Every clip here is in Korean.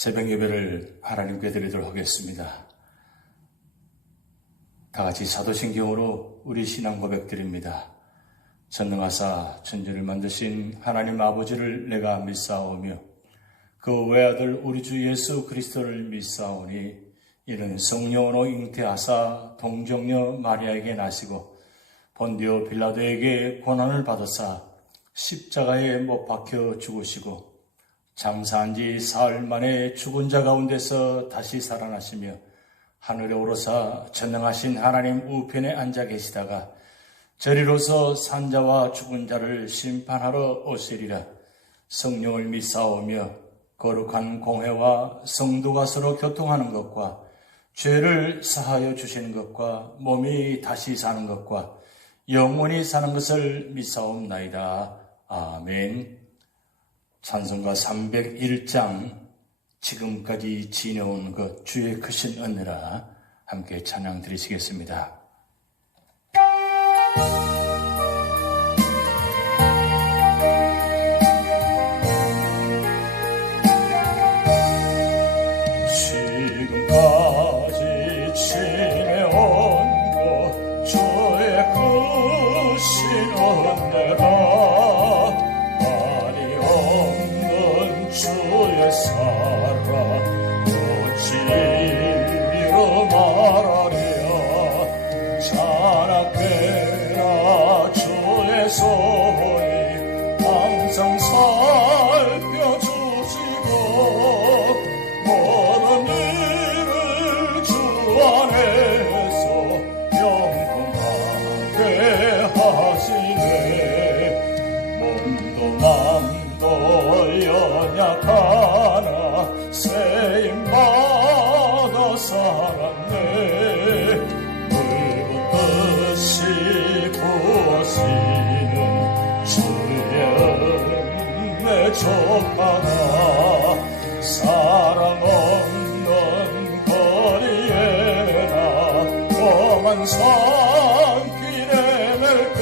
새벽 예배를 하나님께 드리도록 하겠습니다. 다 같이 사도신경으로 우리 신앙 고백 드립니다. 전능하사 천지를 만드신 하나님 아버지를 내가 믿사오며 그 외아들 우리 주 예수 그리스도를 믿사오니 이는 성령으로 잉태하사 동정녀 마리아에게 나시고 본디오 빌라도에게 고난을 받으사 십자가에 못 박혀 죽으시고 장사한 지 사흘 만에 죽은 자 가운데서 다시 살아나시며 하늘에 오르사 전능하신 하나님 우편에 앉아 계시다가 저리로서 산자와 죽은 자를 심판하러 오시리라. 성령을 믿사오며 거룩한 공회와 성도가 서로 교통하는 것과 죄를 사하여 주시는 것과 몸이 다시 사는 것과 영원히 사는 것을 믿사옵나이다. 아멘. 찬송가 301장 지금까지 지내온 것 주의 크신 은혜라 함께 찬양 드리시겠습니다. 지금까지 지내온 것 주의 크신 은혜라 주의 사랑 어찌로 말하랴 자랑되라 주의 손이 항상 살펴주시고 모든 일을 주 안에서 영원하게 하시네 몸도 맘도 연약하나 세임받아 살았네 물붓듯이 부어지는 주의 은혜 족하다 사랑 없는 거리에나 험한 산길에 멜때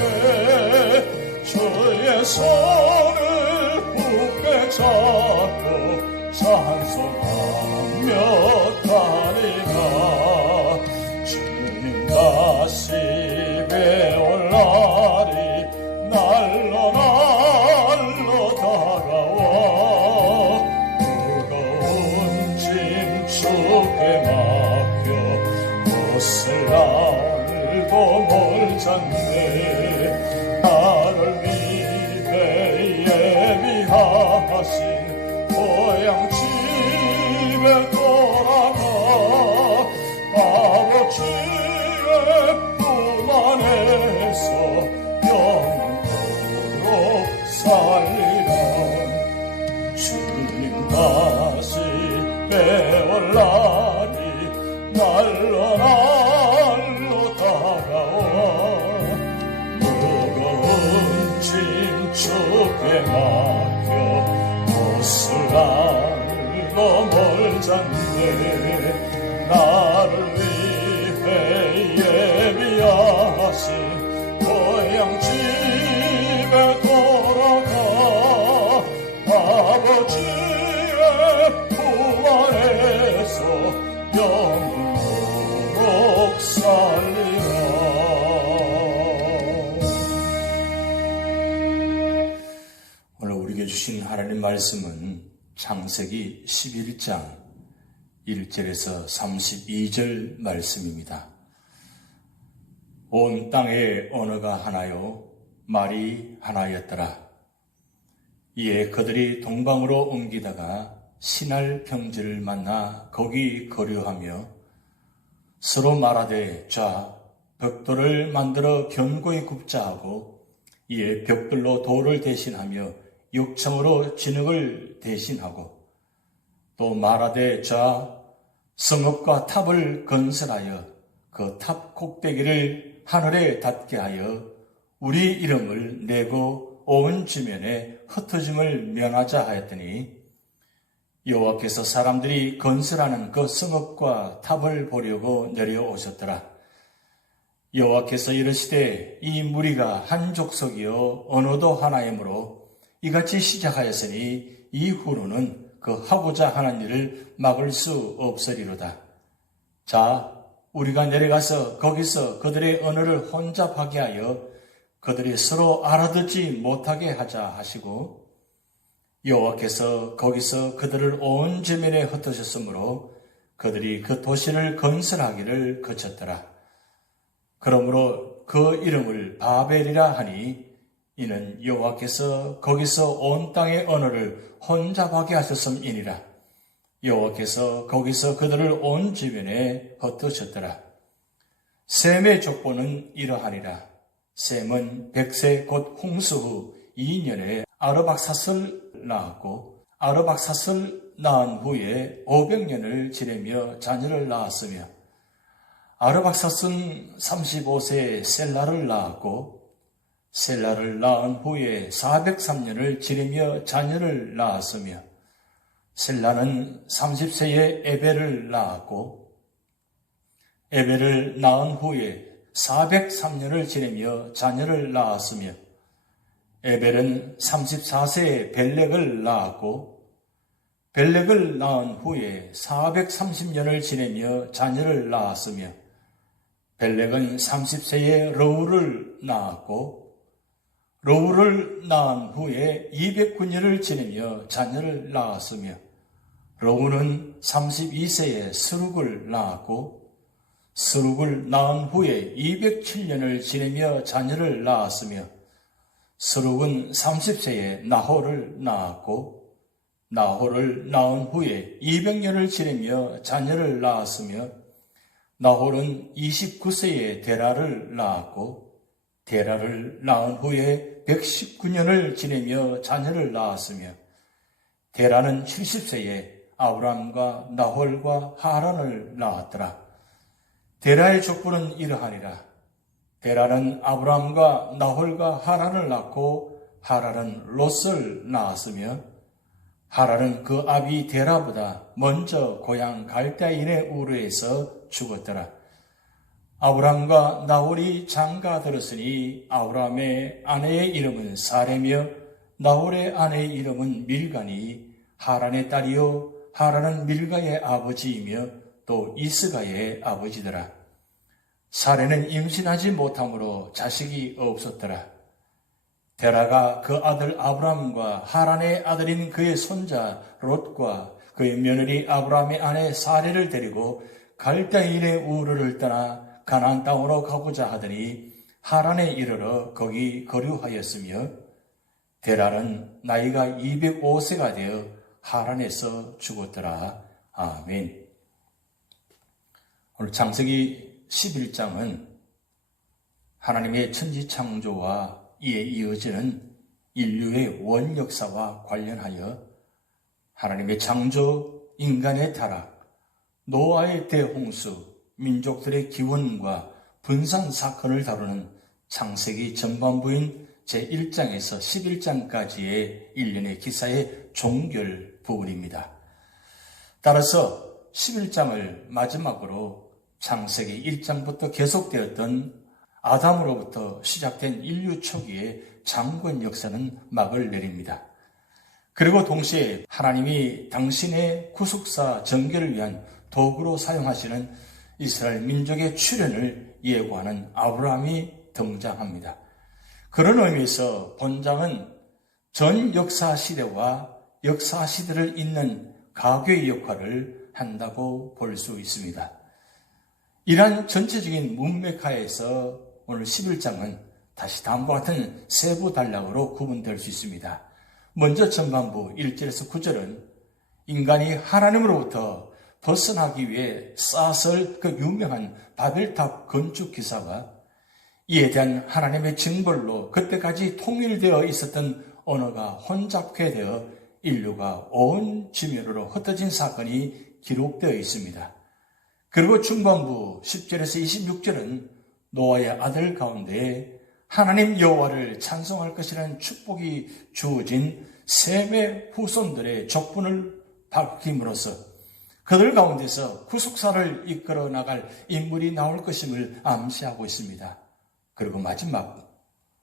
주의 손을 굳게 잡고 찬송하며 가리라 주님 다시 배울 날이 날로 다가와 무거운 짐 주께 맡겨 옷을 날도 몰잖네 나를 위해 예비하신 고향 집에 돌아가 아버지의 품 안에서 영원토록 살리라 주님 다시 배울 날이 날로 다가와 무거운 짐 주께 맡겨 옷을 날도 몰잖네 나를 위해 예비하신 고향 집에 돌아가 아버지의 품 안에서 영원토록 살리라. 오늘 우리에게 주신 하나님 말씀은 창세기 11장 1절에서 32절 말씀입니다. 온 땅에 언어가 하나요 말이 하나였더라. 이에 그들이 동방으로 옮기다가 시날 평지를 만나 거기 거류하며 서로 말하되 자 벽돌을 만들어 견고히 굽자 하고 이에 벽돌로 돌을 대신하며 육청으로 진흙을 대신하고 또 말하되 자 성읍과 탑을 건설하여 그 탑 꼭대기를 하늘에 닿게 하여 우리 이름을 내고 온 지면에 흩어짐을 면하자 하였더니 여호와께서 사람들이 건설하는 그 성읍과 탑을 보려고 내려오셨더라. 여호와께서 이르시되 이 무리가 한 족속이요 언어도 하나이므로 이같이 시작하였으니 이후로는 그 그 하고자 하는 일을 막을 수 없으리로다. 자, 우리가 내려가서 거기서 그들의 언어를 혼잡하게 하여 그들이 서로 알아듣지 못하게 하자 하시고, 여호와께서 거기서 그들을 온 지면에 흩으셨으므로 그들이 그 도시를 건설하기를 그쳤더라. 그러므로 그 이름을 바벨이라 하니 이는 여호와께서 거기서 온 땅의 언어를 혼잡하게 하셨음이니라. 여호와께서 거기서 그들을 온 지면에 흩으셨더라. 셈의 족보는 이러하니라. 셈은 100세 곧 홍수 후 2년에 아르박삿을 낳았고, 아르박삿을 낳은 후에 500년을 지내며 자녀를 낳았으며, 아르박삿은 35세에 셀라를 낳았고, 셀라를 낳은 후에 403년을 지내며 자녀를 낳았으며, 셀라는 30세에 에벨을 낳았고, 에벨을 낳은 후에 403년을 지내며 자녀를 낳았으며, 에벨은 34세에 벨렉을 낳았고, 벨렉을 낳은 후에 430년을 지내며 자녀를 낳았으며, 벨렉은 30세에 러우를 낳았고, 러우를 낳은 후에 209년을 지내며 자녀를 낳았으며, 러우는 32세에 스룩을 낳았고, 스룩을 낳은 후에 207년을 지내며 자녀를 낳았으며, 스룩은 30세에 나홀을 낳았고, 나홀을 낳은 후에 200년을 지내며 자녀를 낳았으며, 나홀은 29세에 데라를 낳았고, 데라를 낳은 후에 119년을 지내며 자녀를 낳았으며, 데라는 70세에 아브람과 나홀과 하란을 낳았더라. 데라의 족보는 이러하니라. 데라는 아브람과 나홀과 하란을 낳고, 하란은 롯을 낳았으며, 하란은 그 아비 데라보다 먼저 고향 갈대아인의 우르에서 죽었더라. 아브람과 나홀이 장가 들었으니 아브람의 아내의 이름은 사레며 나홀의 아내의 이름은 밀가니, 하란의 딸이요 하란은 밀가의 아버지이며 또 이스가의 아버지더라. 사레는 임신하지 못함으로 자식이 없었더라. 데라가 그 아들 아브람과 하란의 아들인 그의 손자 롯과 그의 며느리 아브람의 아내 사레를 데리고 갈대아인의 우르를 떠나 가나안 땅으로 가고자 하더니 하란에 이르러 거기 거류하였으며, 데라는 나이가 205세가 되어 하란에서 죽었더라. 아멘. 오늘 창세기 11장은 하나님의 천지창조와 이에 이어지는 인류의 원역사와 관련하여 하나님의 창조, 인간의 타락, 노아의 대홍수, 민족들의 기원과 분산 사건을 다루는 창세기 전반부인 제1장에서 11장까지의 일련의 기사의 종결 부분입니다. 따라서 11장을 마지막으로 창세기 1장부터 계속되었던 아담으로부터 시작된 인류 초기의 장권 역사는 막을 내립니다. 그리고 동시에 하나님이 당신의 구속사 전개를 위한 도구로 사용하시는 이스라엘 민족의 출현을 예고하는 아브라함이 등장합니다. 그런 의미에서 본장은 전 역사 시대와 역사 시대를 잇는 가교의 역할을 한다고 볼 수 있습니다. 이러한 전체적인 문맥하에서 오늘 11장은 다시 다음과 같은 세부 단락으로 구분될 수 있습니다. 먼저 전반부 1절에서 9절은 인간이 하나님으로부터 벗어나기 위해 쌓았을 그 유명한 바벨탑 건축 기사와 이에 대한 하나님의 징벌로 그때까지 통일되어 있었던 언어가 혼잡게 되어 인류가 온 지면으로 흩어진 사건이 기록되어 있습니다. 그리고 중반부 10절에서 26절은 노아의 아들 가운데 하나님 여호와를 찬송할 것이라는 축복이 주어진 셈의 후손들의 족분을 밝힘으로써 그들 가운데서 구속사를 이끌어 나갈 인물이 나올 것임을 암시하고 있습니다. 그리고 마지막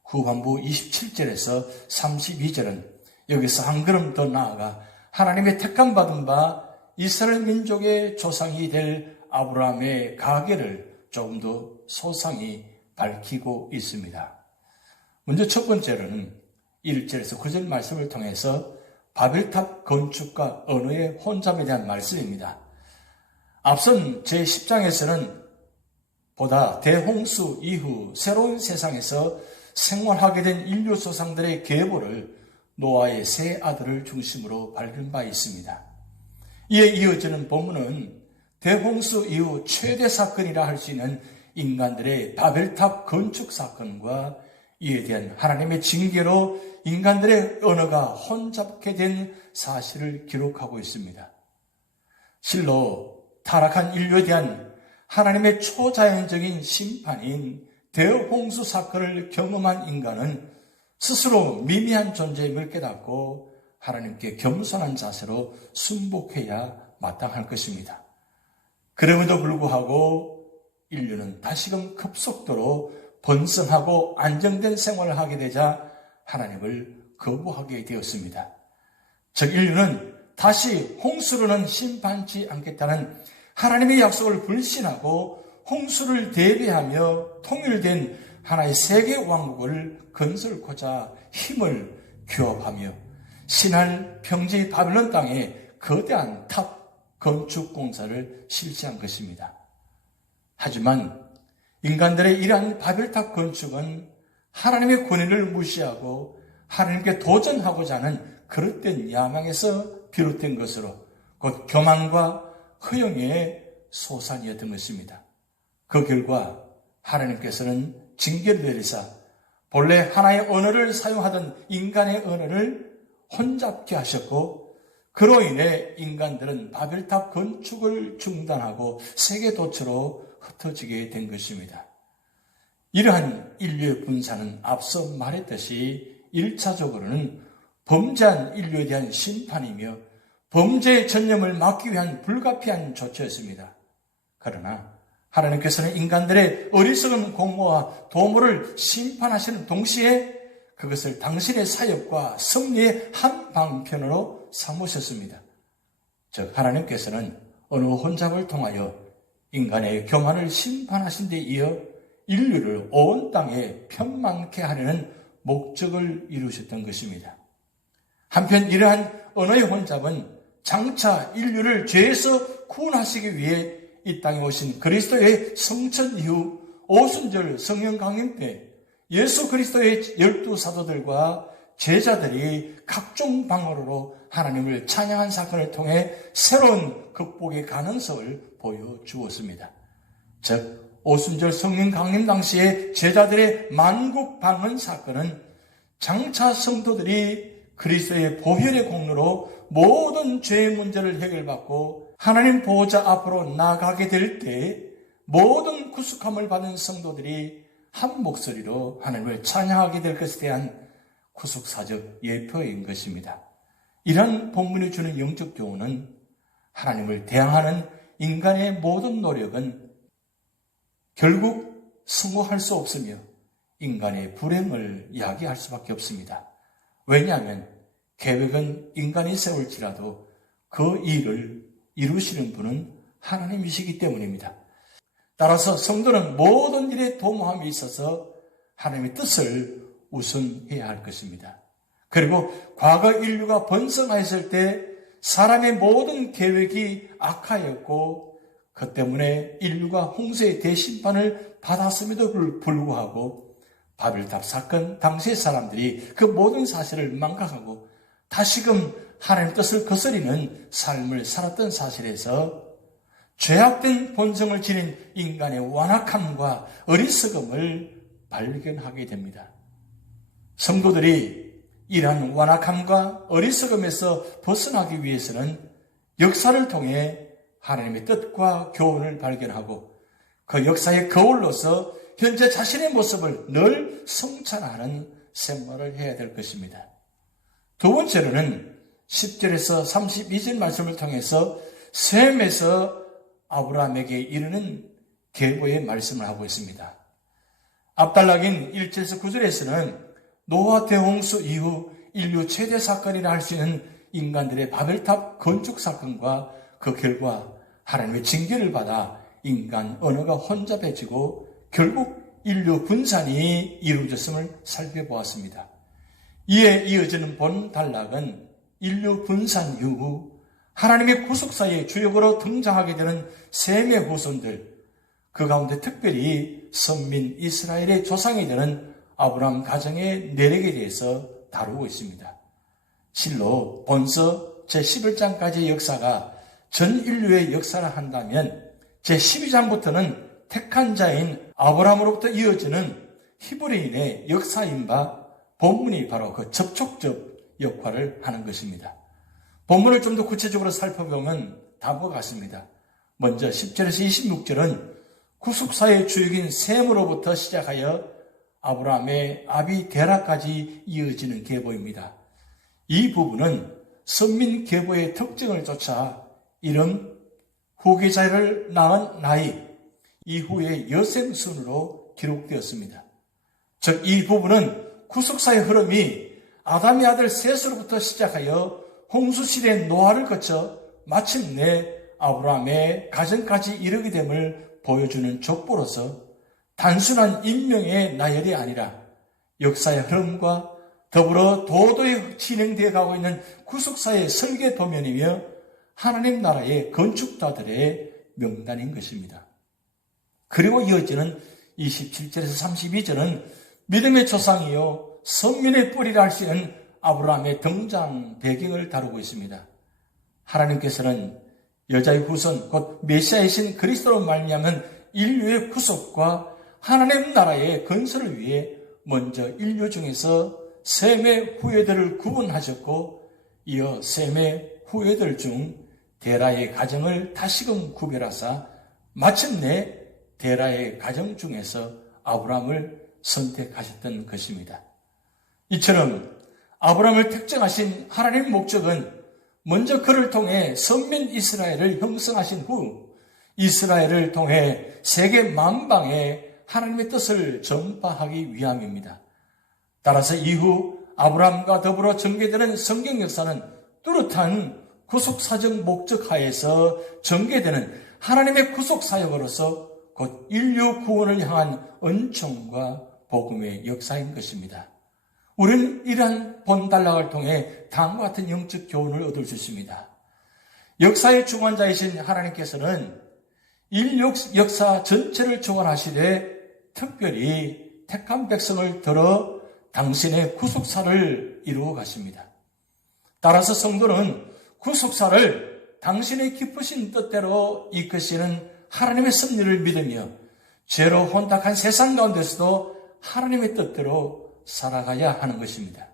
후반부 27절에서 32절은 여기서 한 걸음 더 나아가 하나님의 택함받은 바 이스라엘 민족의 조상이 될 아브라함의 가계를 조금 더 소상히 밝히고 있습니다. 먼저 첫 번째로는 1절에서 9절 말씀을 통해서 바벨탑 건축과 언어의 혼잡에 대한 말씀입니다. 앞선 제10장에서는 보다 대홍수 이후 새로운 세상에서 생활하게 된 인류 조상들의 계보를 노아의 세 아들을 중심으로 밝힌 바 있습니다. 이에 이어지는 본문은 대홍수 이후 최대 사건이라 할 수 있는 인간들의 바벨탑 건축 사건과 이에 대한 하나님의 징계로 인간들의 언어가 혼잡게 된 사실을 기록하고 있습니다. 실로 타락한 인류에 대한 하나님의 초자연적인 심판인 대홍수 사건을 경험한 인간은 스스로 미미한 존재임을 깨닫고 하나님께 겸손한 자세로 순복해야 마땅할 것입니다. 그럼에도 불구하고 인류는 다시금 급속도로 번성하고 안정된 생활을 하게 되자 하나님을 거부하게 되었습니다. 즉 인류는 다시 홍수로는 심판치 않겠다는 하나님의 약속을 불신하고 홍수를 대비하며 통일된 하나의 세계 왕국을 건설고자 힘을 규합하며 신할 평지 바벨론 땅에 거대한 탑 건축 공사를 실시한 것입니다. 하지만 인간들의 이러한 바벨탑 건축은 하나님의 권위를 무시하고 하나님께 도전하고자 하는 그릇된 야망에서 비롯된 것으로 곧 교만과 허영의 소산이었던 것입니다. 그 결과 하나님께서는 징계를 내리사 본래 하나의 언어를 사용하던 인간의 언어를 혼잡게 하셨고 그로 인해 인간들은 바벨탑 건축을 중단하고 세계 도처로 흩어지게 된 것입니다. 이러한 인류의 분산은 앞서 말했듯이 1차적으로는 범죄한 인류에 대한 심판이며 범죄의 전념을 막기 위한 불가피한 조치였습니다. 그러나 하나님께서는 인간들의 어리석은 공모와 도모를 심판하시는 동시에 그것을 당신의 사역과 섭리의 한 방편으로 삼으셨습니다. 즉 하나님께서는 어느 혼잡을 통하여 인간의 교만을 심판하신 데 이어 인류를 온 땅에 편만케 하려는 목적을 이루셨던 것입니다. 한편 이러한 언어의 혼잡은 장차 인류를 죄에서 구원하시기 위해 이 땅에 오신 그리스도의 성천 이후 오순절 성령 강림 때 예수 그리스도의 12 사도들과 제자들이 각종 방언으로 하나님을 찬양한 사건을 통해 새로운 극복의 가능성을 보여주었습니다. 즉 오순절 성령 강림 당시에 제자들의 만국 방언 사건은 장차 성도들이 그리스도의 보혈의 공로로 모든 죄의 문제를 해결받고 하나님 보호자 앞으로 나가게 될 때 모든 구속함을 받은 성도들이 한 목소리로 하나님을 찬양하게 될 것에 대한 구속사적 예표인 것입니다. 이러한 본문이 주는 영적 교훈은 하나님을 대항하는 인간의 모든 노력은 결국 성공할 수 없으며 인간의 불행을 야기할 수밖에 없습니다. 왜냐하면 계획은 인간이 세울지라도 그 일을 이루시는 분은 하나님이시기 때문입니다. 따라서 성도는 모든 일에 도모함에 있어서 하나님의 뜻을 우선해야 할 것입니다. 그리고 과거 인류가 번성하였을 때 사람의 모든 계획이 악하였고 그 때문에 인류가 홍수의 대심판을 받았음에도 불구하고 바벨탑 사건 당시의 사람들이 그 모든 사실을 망각하고 다시금 하나님의 뜻을 거스리는 삶을 살았던 사실에서 죄악된 본성을 지닌 인간의 완악함과 어리석음을 발견하게 됩니다. 성도들이 이러한 완악함과 어리석음에서 벗어나기 위해서는 역사를 통해 하나님의 뜻과 교훈을 발견하고 그 역사의 거울로서 현재 자신의 모습을 늘 성찰하는 생활을 해야 될 것입니다. 두 번째로는 10절에서 32절 말씀을 통해서 셈에서 아브라함에게 이르는 계보의 말씀을 하고 있습니다. 앞단락인 1절에서 9절에서는 노아 대홍수 이후 인류 최대 사건이라 할 수 있는 인간들의 바벨탑 건축 사건과 그 결과 하나님의 징계를 받아 인간 언어가 혼잡해지고 결국 인류 분산이 이루어졌음을 살펴보았습니다. 이에 이어지는 본 단락은 인류 분산 이후 하나님의 구속사의 주역으로 등장하게 되는 셈의 후손들, 그 가운데 특별히 선민 이스라엘의 조상이 되는 아브라함 가정의 내력에 대해서 다루고 있습니다. 실로 본서 제11장까지의 역사가 전 인류의 역사를 한다면 제12장부터는 택한 자인 아브라함으로부터 이어지는 히브리인의 역사인 바 본문이 바로 그 접촉적 역할을 하는 것입니다. 본문을 좀 더 구체적으로 살펴보면 다음과 같습니다. 먼저 10절에서 26절은 구속사의 주역인 셈으로부터 시작하여 아브라함의 아비 데라까지 이어지는 계보입니다. 이 부분은 선민 계보의 특징을 쫓아 이름, 후계자를 낳은 나이, 이후의 여생 순으로 기록되었습니다. 즉, 이 부분은 구속사의 흐름이 아담의 아들 셋으로부터 시작하여 홍수시대의 노아를 거쳐 마침내 아브라함의 가정까지 이르게 됨을 보여주는 족보로서 단순한 인명의 나열이 아니라 역사의 흐름과 더불어 도도히 진행되어 가고 있는 구속사의 설계 도면이며 하나님 나라의 건축자들의 명단인 것입니다. 그리고 이어지는 27절에서 32절은 믿음의 조상이요 선민의 뿌리라 할 수 있는 아브라함의 등장 배경을 다루고 있습니다. 하나님께서는 여자의 후손 곧 메시아이신 그리스도로 말미암은 인류의 구속과 하나님 나라의 건설을 위해 먼저 인류 중에서 셈의 후예들을 구분하셨고 이어 셈의 후예들 중 데라의 가정을 다시금 구별하사 마침내 데라의 가정 중에서 아브라함을 선택하셨던 것입니다. 이처럼 아브라함을 특정하신 하나님의 목적은 먼저 그를 통해 선민 이스라엘을 형성하신 후 이스라엘을 통해 세계 만방에 하나님의 뜻을 전파하기 위함입니다. 따라서 이후 아브라함과 더불어 전개되는 성경 역사는 뚜렷한 구속사적 목적 하에서 전개되는 하나님의 구속사역으로서 곧 인류 구원을 향한 은총과 복음의 역사인 것입니다. 우리는 이러한 본단락을 통해 다음과 같은 영적 교훈을 얻을 수 있습니다. 역사의 주관자이신 하나님께서는 인류 역사 전체를 주관하시되 특별히 택한 백성을 들어 당신의 구속사를 이루어 가십니다. 따라서 성도는 구속사를 당신의 기쁘신 뜻대로 이끄시는 하나님의 섭리를 믿으며 죄로 혼탁한 세상 가운데서도 하나님의 뜻대로 살아가야 하는 것입니다.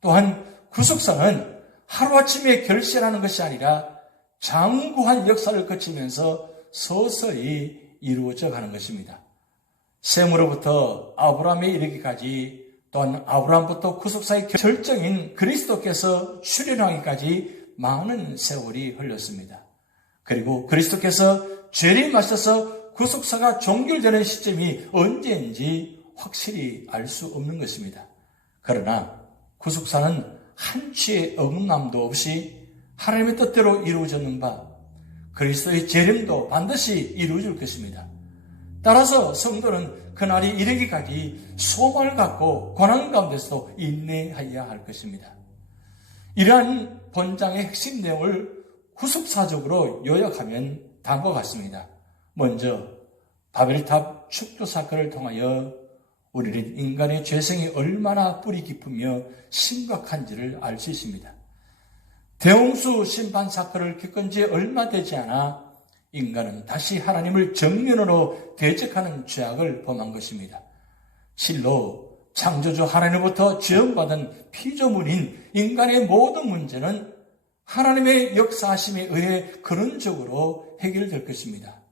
또한 구속사는 하루아침에 결실하는 것이 아니라 장구한 역사를 거치면서 서서히 이루어져 가는 것입니다. 셈으로부터 아브라함에 이르기까지 또한 아브라함부터 구속사의 결정인 그리스도께서 출현하기까지 많은 세월이 흘렀습니다. 그리고 그리스도께서 재림하셔서 구속사가 종결되는 시점이 언제인지 확실히 알 수 없는 것입니다. 그러나 구속사는 한치의 어긋남도 없이 하나님의 뜻대로 이루어졌는 바 그리스도의 재림도 반드시 이루어질 것입니다. 따라서 성도는 그날이 이르기까지 소망을 갖고 고난 가운데서도 인내하여야 할 것입니다. 이러한 본장의 핵심 내용을 구속사적으로 요약하면 다음과 같습니다. 먼저 바벨탑 축조 사건을 통하여 우리는 인간의 죄성이 얼마나 뿌리 깊으며 심각한지를 알 수 있습니다. 대홍수 심판 사건을 겪은 지 얼마 되지 않아 인간은 다시 하나님을 정면으로 대적하는 죄악을 범한 것입니다. 실로 창조주 하나님으로부터 지원받은 피조물인 인간의 모든 문제는 하나님의 역사하심에 의해 근원적으로 해결될 것입니다.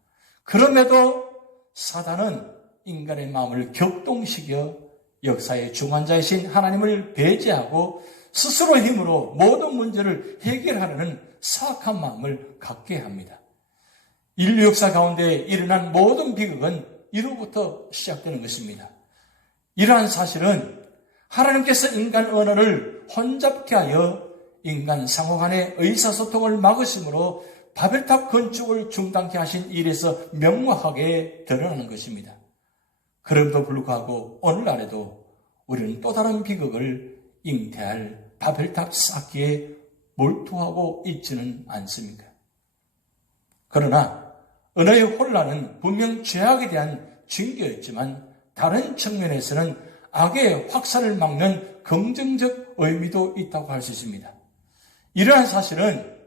그럼에도 사단은 인간의 마음을 격동시켜 역사의 중환자이신 하나님을 배제하고 스스로 힘으로 모든 문제를 해결하려는 사악한 마음을 갖게 합니다. 인류 역사 가운데 일어난 모든 비극은 이로부터 시작되는 것입니다. 이러한 사실은 하나님께서 인간 언어를 혼잡케 하여 인간 상호 간의 의사소통을 막으심으로 바벨탑 건축을 중단케 하신 일에서 명확하게 드러나는 것입니다. 그럼에도 불구하고 오늘날에도 우리는 또 다른 비극을 잉태할 바벨탑 쌓기에 몰두하고 있지는 않습니까? 그러나 언어의 혼란은 분명 죄악에 대한 징계였지만 다른 측면에서는 악의 확산을 막는 긍정적 의미도 있다고 할 수 있습니다. 이러한 사실은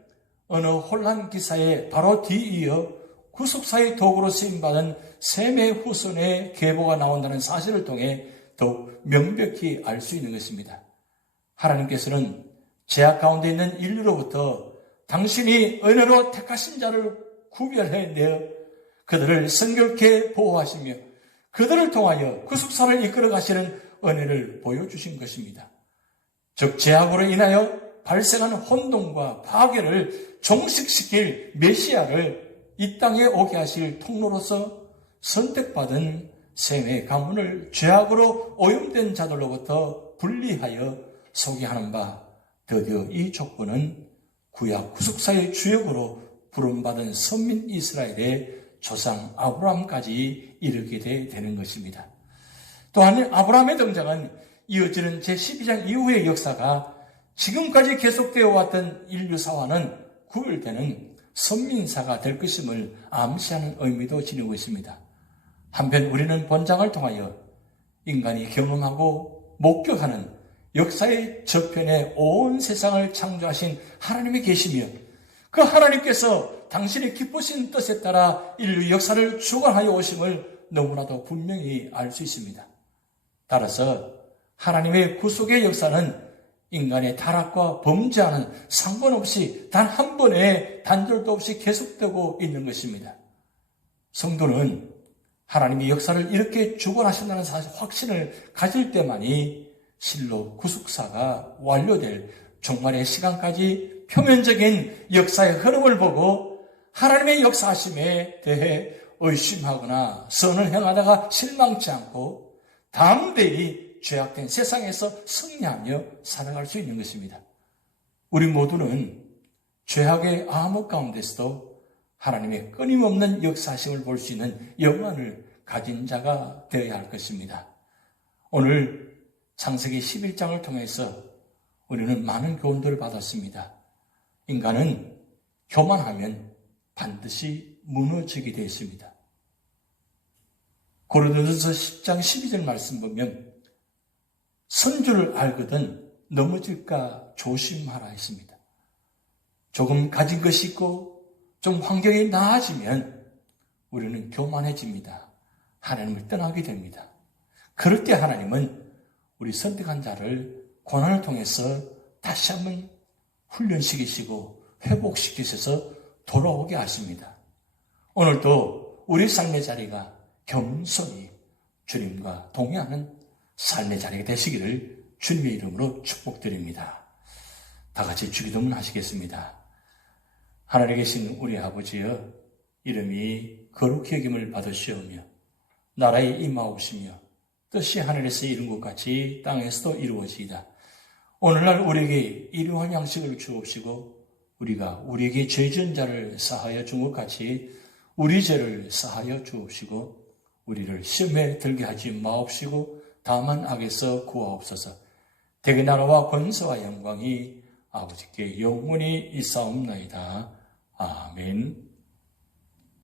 언어 혼란 기사에 바로 뒤이어 구속사의 도구로 쓰임받은 셈의 후손의 계보가 나온다는 사실을 통해 더욱 명백히 알 수 있는 것입니다. 하나님께서는 죄악 가운데 있는 인류로부터 당신이 은혜로 택하신 자를 구별해내어 그들을 성결케 보호하시며 그들을 통하여 구속사를 이끌어 가시는 은혜를 보여주신 것입니다. 즉 죄악으로 인하여 발생한 혼동과 파괴를 종식시킬 메시아를 이 땅에 오게 하실 통로로서 선택받은 셈의 가문을 죄악으로 오염된 자들로부터 분리하여 소개하는 바, 드디어 이 족보는 구약 구속사의 주역으로 부름받은 선민 이스라엘의 조상 아브라함까지 이르게 되는 것입니다. 또한 아브라함의 등장은 이어지는 제12장 이후의 역사가 지금까지 계속되어 왔던 인류사와는 구별되는 선민사가 될 것임을 암시하는 의미도 지니고 있습니다. 한편 우리는 본장을 통하여 인간이 경험하고 목격하는 역사의 저편에 온 세상을 창조하신 하나님이 계시며 그 하나님께서 당신의 기쁘신 뜻에 따라 인류 역사를 주관하여 오심을 너무나도 분명히 알 수 있습니다. 따라서 하나님의 구속의 역사는 인간의 타락과 범죄와는 상관없이 단 한 번의 단절도 없이 계속되고 있는 것입니다. 성도는 하나님의 역사를 이렇게 주관하신다는 사실 확신을 가질 때만이 실로 구속사가 완료될 종말의 시간까지 표면적인 역사의 흐름을 보고 하나님의 역사하심에 대해 의심하거나 선을 행하다가 실망치 않고 담대히 죄악된 세상에서 승리하며 살아갈 수 있는 것입니다. 우리 모두는 죄악의 암흑 가운데서도 하나님의 끊임없는 역사하심을 볼 수 있는 영안을 가진 자가 되어야 할 것입니다. 오늘 창세기 11장을 통해서 우리는 많은 교훈들을 받았습니다. 인간은 교만하면 반드시 무너지게 되어 있습니다. 고린도전서 10장 12절 말씀 보면 선줄을 알거든 넘어질까 조심하라 했습니다. 조금 가진 것이 있고 좀 환경이 나아지면 우리는 교만해집니다. 하나님을 떠나게 됩니다. 그럴 때 하나님은 우리 선택한 자를 고난을 통해서 다시 한번 훈련시키시고 회복시키셔서 돌아오게 하십니다. 오늘도 우리 삶의 자리가 겸손히 주님과 동행하는 삶의 자리가 되시기를 주님의 이름으로 축복드립니다. 다 같이 주기도문 하시겠습니다. 하늘에 계신 우리 아버지여, 이름이 거룩히 여김을 받으시오며 나라에 임하옵시며 뜻이 하늘에서 이룬 것 같이 땅에서도 이루어지이다. 오늘날 우리에게 일용할 양식을 주옵시고 우리가 우리에게 죄 지은 자를 사하여 준 것 같이 우리 죄를 사하여 주옵시고 우리를 시험에 들게 하지 마옵시고 다만 악에서 구하옵소서. 대개 나라와 권세와 영광이 아버지께 영원히 있사옵나이다. 아멘.